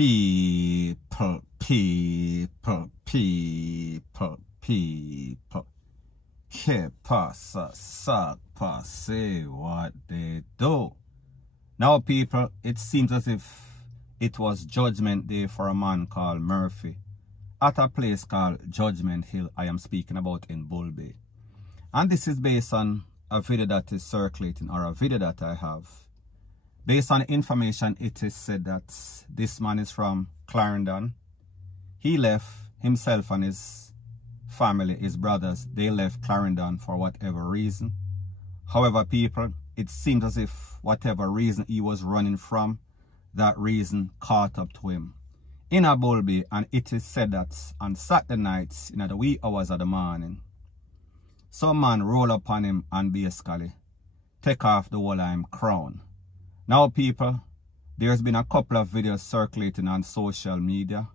People. Que pasa, sakpa, say what they do. Now, people, it seems as if it was Judgment Day for a man called Murphy at a place called Judgment Hill I am speaking about in Bull Bay. And this is based on a video that is circulating, or a video that I have. Based on information, it is said that this man is from Clarendon. He left, himself and his family, his brothers, they left Clarendon for whatever reason. However, people, it seems as if whatever reason he was running from, that reason caught up to him in a Bull Bay. And it is said that on Saturday nights, in the wee hours of the morning, some man roll up on him and basically take off the whole of him crown. Now, people, there's been a couple of videos circulating on social media.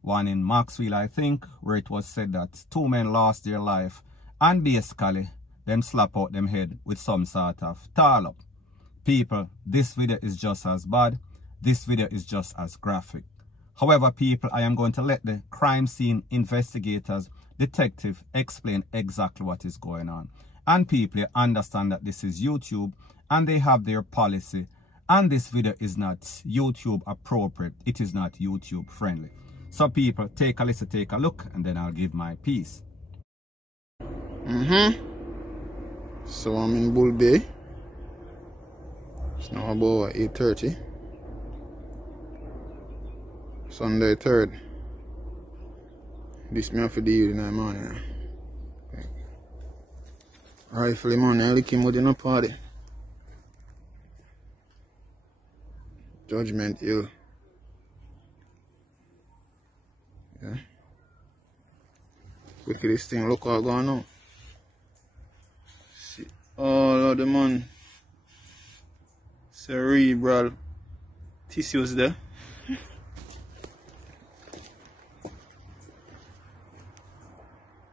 One in Maxwell, I think, where it was said that two men lost their life and basically them slap out them head with some sort of tall up. People, this video is just as bad. This video is just as graphic. However, people, I am going to let the crime scene investigators, detective, explain exactly what is going on. And people understand that this is YouTube and they have their policy. And this video is not YouTube appropriate. It is not YouTube friendly. So people, take a listen, take a look, and then I'll give my piece. So I'm in Bull Bay. It's now about 8:30. Sunday 3rd. This me have to deal in the morning. Rifle man, I lick him within a party. Judgment Hill. Yeah. Look at this thing, look how it's going on. See all of the man. Cerebral tissues there.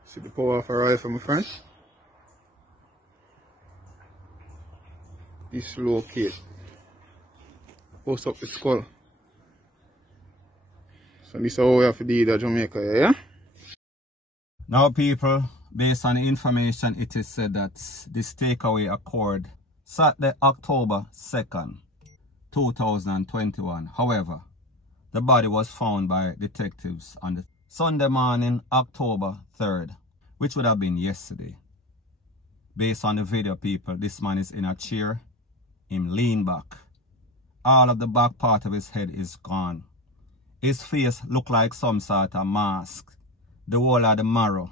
See the power of a rifle, my friend. Dislocate. Post up the skull. So this is how we have to do that Jamaica, yeah? Now, people, based on the information, it is said that this takeaway occurred Saturday, October 2nd, 2021. However, the body was found by detectives on the Sunday morning, October 3rd, which would have been yesterday. Based on the video, people, this man is in a chair, him lean back. All of the back part of his head is gone. His face look like some sort of mask. The whole of the marrow,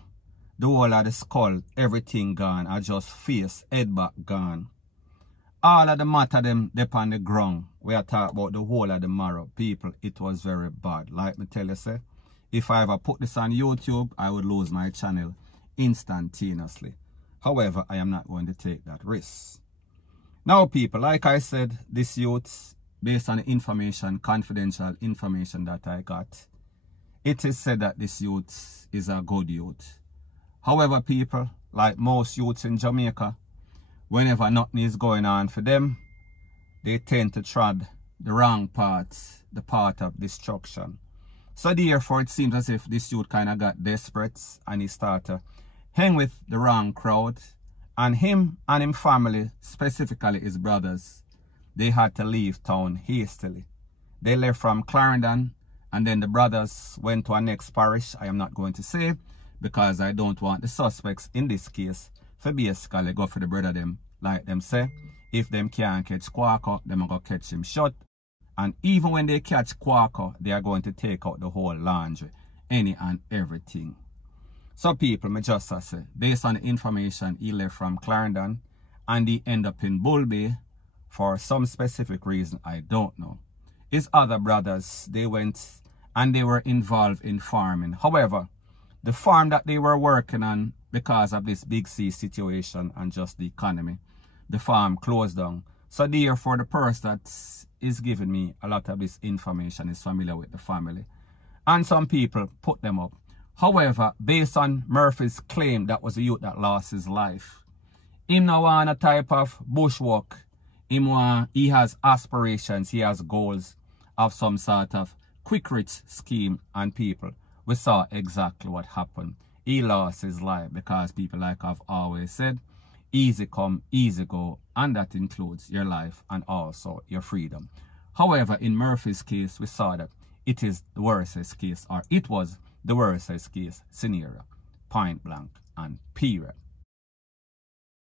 the whole of the skull, everything gone. I just face, head back gone. All of the matter them on the ground. We are talking about the whole of the marrow. People, it was very bad. Like me tell you, say, if I ever put this on YouTube, I would lose my channel instantaneously. However, I am not going to take that risk. Now, people, like I said, this youth, based on the information, confidential information that I got, it is said that this youth is a good youth. However, people, like most youths in Jamaica, whenever nothing is going on for them, they tend to tread the wrong path, the path of destruction. So therefore, it seems as if this youth kind of got desperate and he started to hang with the wrong crowd. And him and his family, specifically his brothers, they had to leave town hastily. They left from Clarendon, and then the brothers went to our next parish. I am not going to say, because I don't want the suspects in this case for basically go for the brother them, like them say. If them can't catch Quacker, them are going to catch him shot. And even when they catch Quacker, they are going to take out the whole laundry, any and everything. So people, me just say, based on the information, he left from Clarendon and he ended up in Bull Bay for some specific reason, I don't know. His other brothers, they went and they were involved in farming. However, the farm that they were working on, because of this Big C situation and just the economy, the farm closed down. So therefore, the person that is giving me a lot of this information is familiar with the family. And some people put them up. However, based on Murphy's claim that was a youth that lost his life, him now want a type of bushwalk. He has aspirations, he has goals of some sort of quick rich scheme, and people, we saw exactly what happened. He lost his life because people, like I've always said, easy come, easy go, and that includes your life and also your freedom. However, in Murphy's case, we saw that it is the worst case, or it was the worst case scenario, point blank and period.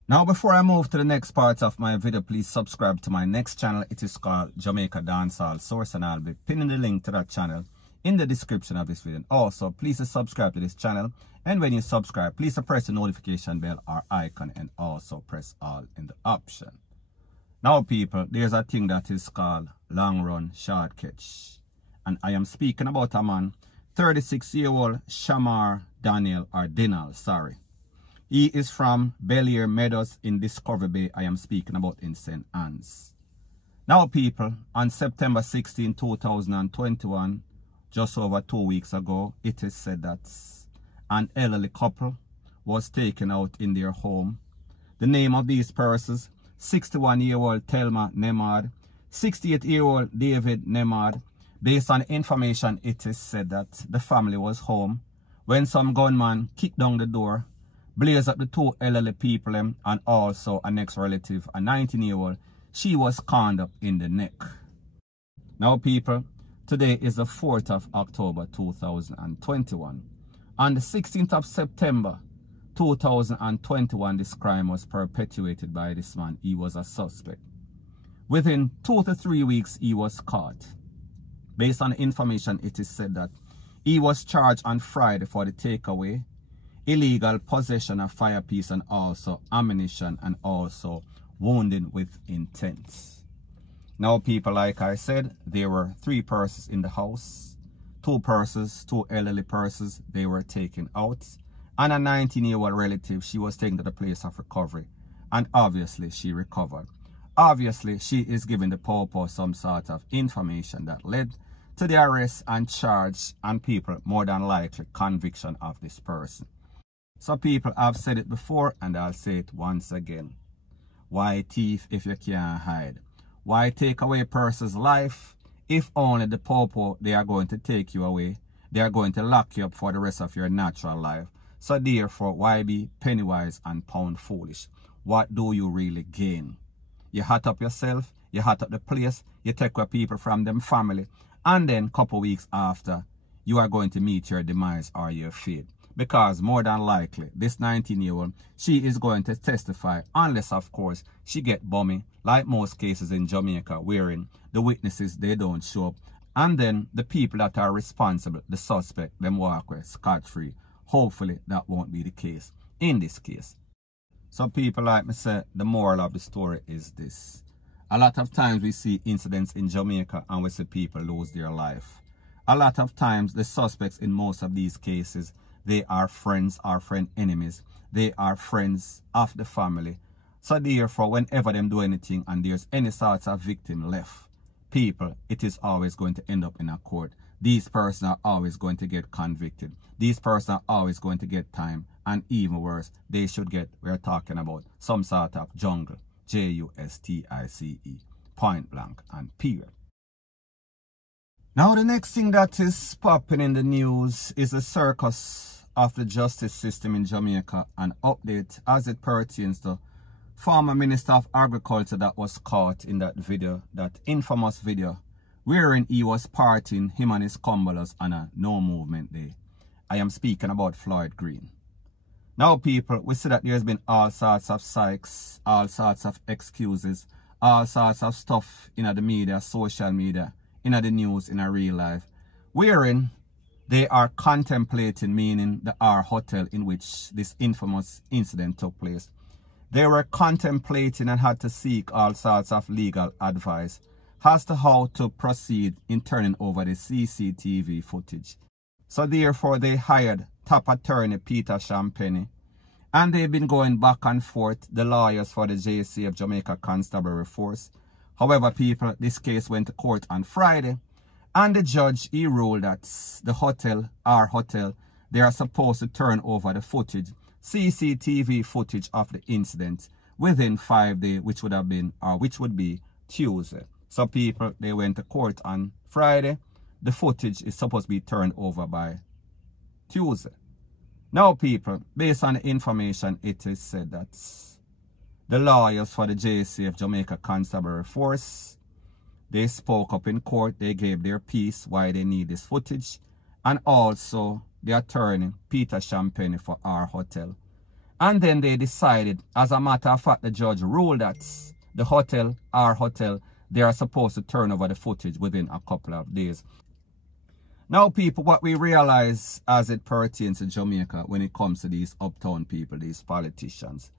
Now, before I move to the next part of my video, please subscribe to my next channel. It is called Jamaica Dancehall Source, and I'll be pinning the link to that channel in the description of this video. Also, please subscribe to this channel, and when you subscribe, please press the notification bell or icon, and also press all in the option. Now, people, there's a thing that is called long run short catch, and I am speaking about a man, 36-year-old Shamar Daniel, or Dinal, sorry. He is from Belleair Meadows in Discovery Bay. I am speaking about in St. Anne's. Now, people, on September 16, 2021, just over 2 weeks ago, it is said that an elderly couple was taken out in their home. The name of these persons, 61-year-old Thelma Nemad, 68-year-old David Nemad. Based on information, it is said that the family was home when some gunman kicked down the door, blazed up the two elderly people, and also a next relative, a 19-year-old. She was corned up in the neck. Now, people, today is the 4th of October 2021. On the 16th of September 2021, this crime was perpetuated by this man. He was a suspect. Within 2 to 3 weeks, he was caught. Based on information, it is said that he was charged on Friday for the takeaway, illegal possession of firepiece, and also ammunition, and also wounding with intent. Now, people, like I said, there were 3 persons in the house. 2 persons, 2 elderly persons, they were taken out. And a 19-year-old relative, she was taken to the place of recovery. And obviously, she recovered. Obviously, she is giving the Popo some sort of information that led to the arrest and charge, and people, more than likely, conviction of this person. So, people, I've said it before, and I'll say it once again. Why thief if you can't hide? Why take away a person's life if only the Popo, they are going to take you away? They are going to lock you up for the rest of your natural life. So, therefore, why be penny wise and pound foolish? What do you really gain? You hot up yourself, you hot up the place, you take away people from them family, and then a couple weeks after, you are going to meet your demise or your fate. Because more than likely, this 19-year-old, she is going to testify, unless, of course, she get bummy, like most cases in Jamaica, wherein the witnesses, they don't show up. And then the people that are responsible, the suspect, them walk away scot-free. Hopefully, that won't be the case in this case. So, people, like me say, the moral of the story is this. A lot of times we see incidents in Jamaica and we see people lose their life. A lot of times the suspects in most of these cases, they are friends or friend enemies. They are friends of the family. So therefore, whenever them do anything and there's any sort of victim left, people, it is always going to end up in a court. These persons are always going to get convicted. These persons are always going to get time. And even worse, they should get, we're talking about, some sort of jungle. Justice, point blank and period. Now, the next thing that is popping in the news is the circus of the justice system in Jamaica. An update as it pertains to former Minister of Agriculture that was caught in that video, that infamous video, wherein he was partying, him and his cumbalers, on a no movement day. I am speaking about Floyd Green. Now, people, we see that there's been all sorts of psychs, all sorts of excuses, all sorts of stuff in the media, social media, in the news, in a real life, wherein they are contemplating, meaning the R Hotel in which this infamous incident took place. They were contemplating and had to seek all sorts of legal advice as to how to proceed in turning over the CCTV footage. So therefore, they hired top attorney Peter Champagne, and they've been going back and forth, the lawyers for the JC of Jamaica Constabulary Force. However, people, this case went to court on Friday, and the judge, he ruled that the hotel, our hotel, they are supposed to turn over the footage, CCTV footage of the incident within 5 days, which would be Tuesday. So people, they went to court on Friday. the footage is supposed to be turned over by Tuesday. Now, people, based on the information, it is said that the lawyers for the JCF Jamaica Constabulary Force, they spoke up in court, they gave their piece why they need this footage, and also the attorney, Peter Champagne, for our hotel. And then they decided, as a matter of fact, the judge ruled that the hotel, our hotel, they are supposed to turn over the footage within a couple of days. Now, people, what we realize as it pertains to Jamaica when it comes to these uptown people, these politicians,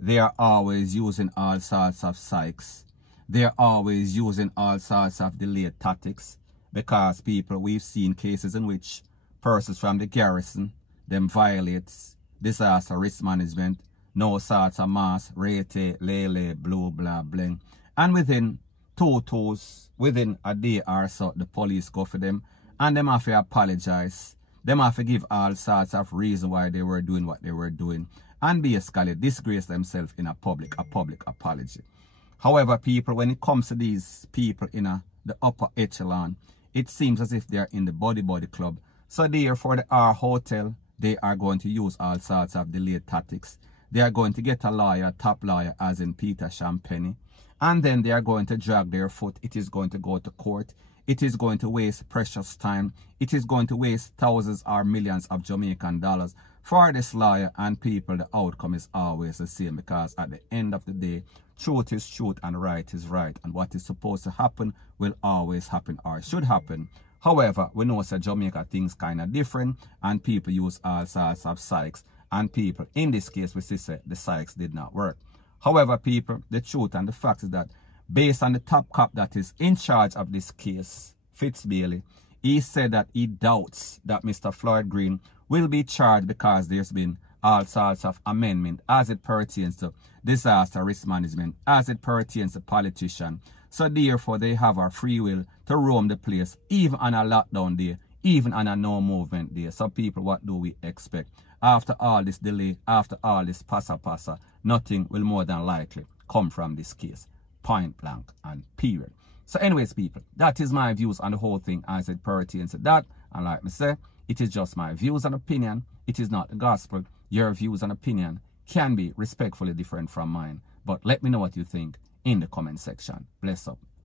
they are always using all sorts of psychs. They are always using all sorts of delayed tactics, because people, we've seen cases in which persons from the garrison, them violates disaster risk management, no sorts of mass, rete, lele, blue, blah, bling. And within 2 days, within a day or so, the police go for them, and them have to apologize. Them have to give all sorts of reasons why they were doing what they were doing, and basically disgrace themselves in a public apology. However, people, when it comes to these people in the upper echelon, it seems as if they are in the body club. So therefore, the our hotel, they are going to use all sorts of delayed tactics. They are going to get a lawyer, top lawyer, as in Peter Champagne, and then they are going to drag their foot. It is going to go to court. It is going to waste precious time. It is going to waste thousands or millions of Jamaican dollars for this lawyer, and people. The outcome is always the same, because at the end of the day, truth is truth and right is right, and what is supposed to happen will always happen or should happen. However, we know that Jamaica things kind of different, and people use all sorts of psychs, and people, in this case, we see the psychs did not work. However, people, the truth and the fact is that based on the top cop that is in charge of this case, Fitz Bailey, he said that he doubts that Mr. Floyd Green will be charged, because there's been all sorts of amendment as it pertains to disaster risk management, as it pertains to politicians. So therefore, they have a free will to roam the place, even on a lockdown day, even on a no movement day. So people, what do we expect? After all this delay, after all this passa, nothing will more than likely come from this case. Point blank and period. So anyways, people, that is my views on the whole thing as it pertains to that. And like me say, it is just my views and opinion. It is not the gospel. Your views and opinion can be respectfully different from mine. But let me know what you think in the comment section. Bless up.